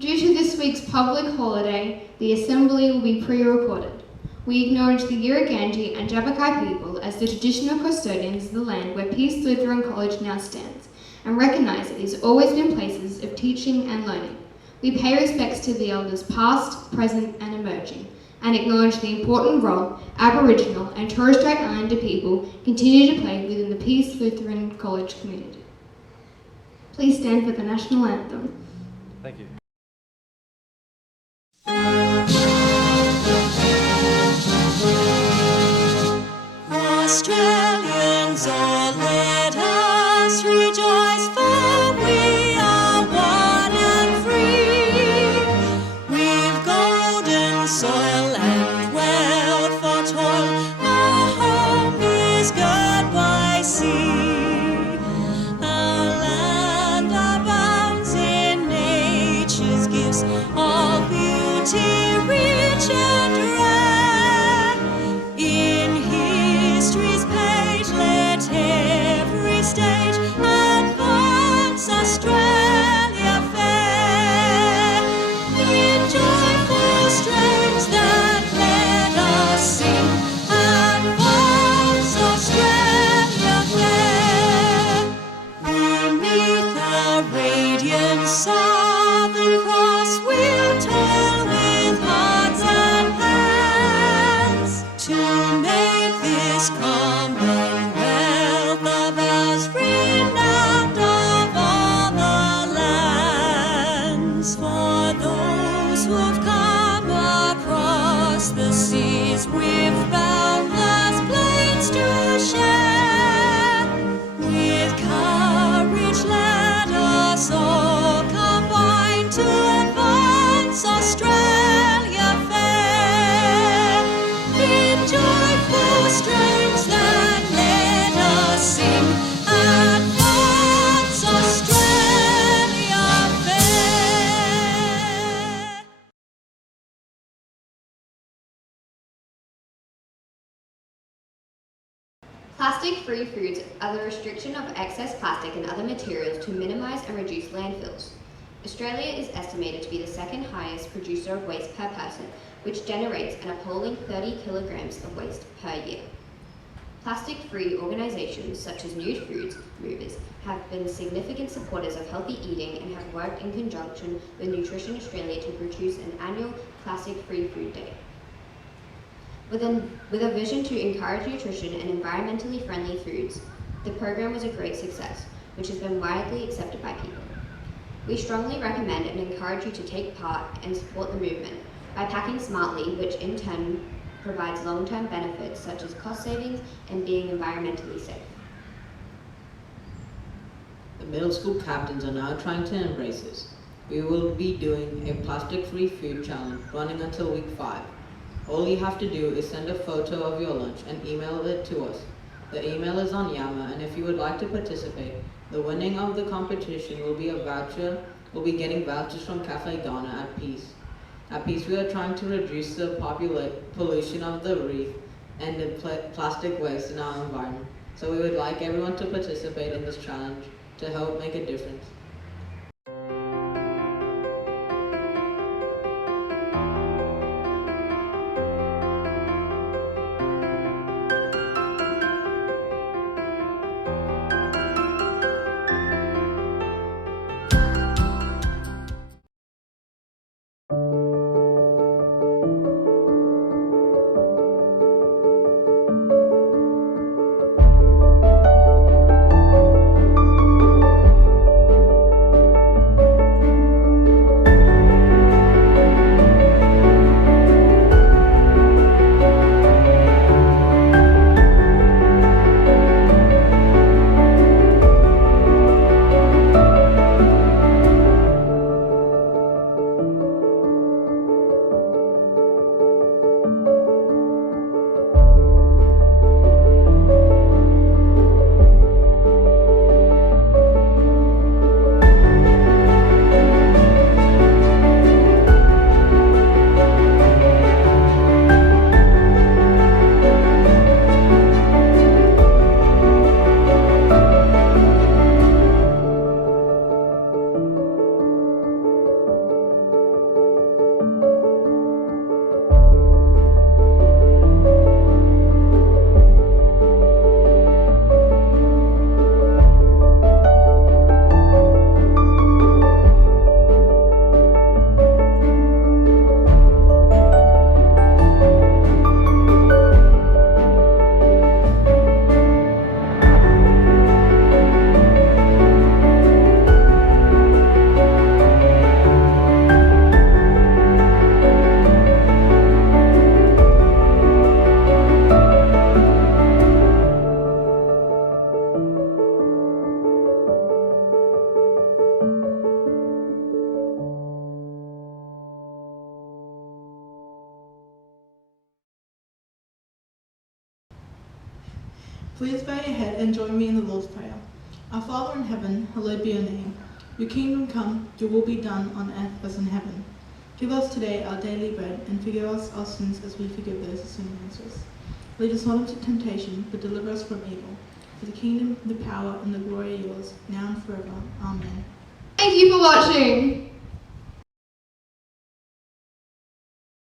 Due to this week's public holiday, the assembly will be pre-recorded. We acknowledge the Yirrkala and Jabberkai people as the traditional custodians of the land where Peace Lutheran College now stands, and recognise that these have always been places of teaching and learning. We pay respects to the elders past, present and emerging, and acknowledge the important role Aboriginal and Torres Strait Islander people continue to play within the Peace Lutheran College community. Please stand for the national anthem. Thank you. Australians, all let us rejoice, for we are one and free. We've golden soil and wealth for toil, our home is good by sea. Our land abounds in nature's gifts, all beauty rich and rare. In history's page let every stage advance Australia fair. In joyful strains that let us sing, advance Australia fair. Beneath our radiant Southern Cross we'll toil with hearts and hands to make this Commonwealth of ours renowned of all the lands. For those who've come across the seas with boundless plains to share, with courage let us all combine to advance Australia fair. In joyful strains that let us sing, advance Australia fair. Plastic-free foods are the restriction of excess plastic and other materials to minimise and reduce landfills. Australia is estimated to be the second highest producer of waste per person, which generates an appalling 30 kilograms of waste per year. Plastic-free organisations such as New Foods Movers have been significant supporters of healthy eating and have worked in conjunction with Nutrition Australia to produce an annual plastic-free food day. With a vision to encourage nutrition and environmentally friendly foods, the program was a great success, which has been widely accepted by people. We strongly recommend and encourage you to take part and support the movement by packing smartly, which in turn provides long-term benefits such as cost savings and being environmentally safe. The middle school captains are now trying to embrace this. We will be doing a plastic-free food challenge running until week 5. All you have to do is send a photo of your lunch and email it to us. The email is on Yammer, and if you would like to participate, the winning of the competition will be getting vouchers from Cafe Ghana at Peace. At Peace, we are trying to reduce the pollution of the reef and the plastic waste in our environment. So we would like everyone to participate in this challenge to help make a difference. Please bow your head and join me in the Lord's Prayer. Our Father in heaven, hallowed be your name. Your kingdom come, your will be done on earth as in heaven. Give us today our daily bread, and forgive us our sins as we forgive those who sin against us. Lead us not into temptation, but deliver us from evil. For the kingdom, the power, and the glory are yours, now and forever. Amen. Thank you for watching!